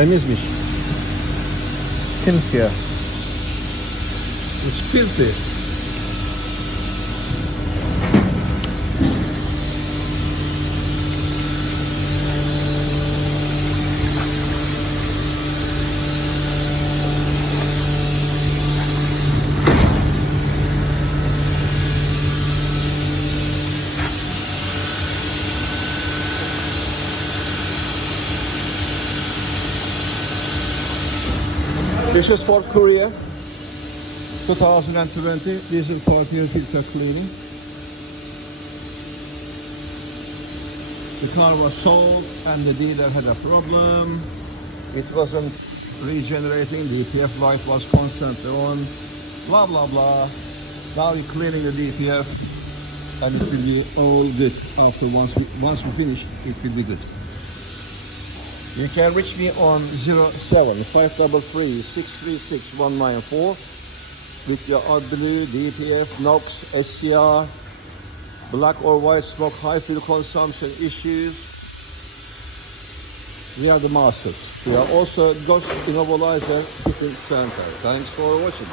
Temizmiş. Simsiyah. It's filthy. This is for Courier 2020 diesel partial filter cleaning. The car was sold and the dealer had a problem. It wasn't regenerating, the DPF light was constantly on, blah blah blah. Now we're cleaning the DPF and it will be all good after once we finish, it will be good. You can reach me on 07-533-636-194 with your Adblue, DPF, NOx, SCR, black or white smoke, high fuel consumption issues. We are the masters. We are also Ghost Immobilizer Fitting Center. Thanks for watching.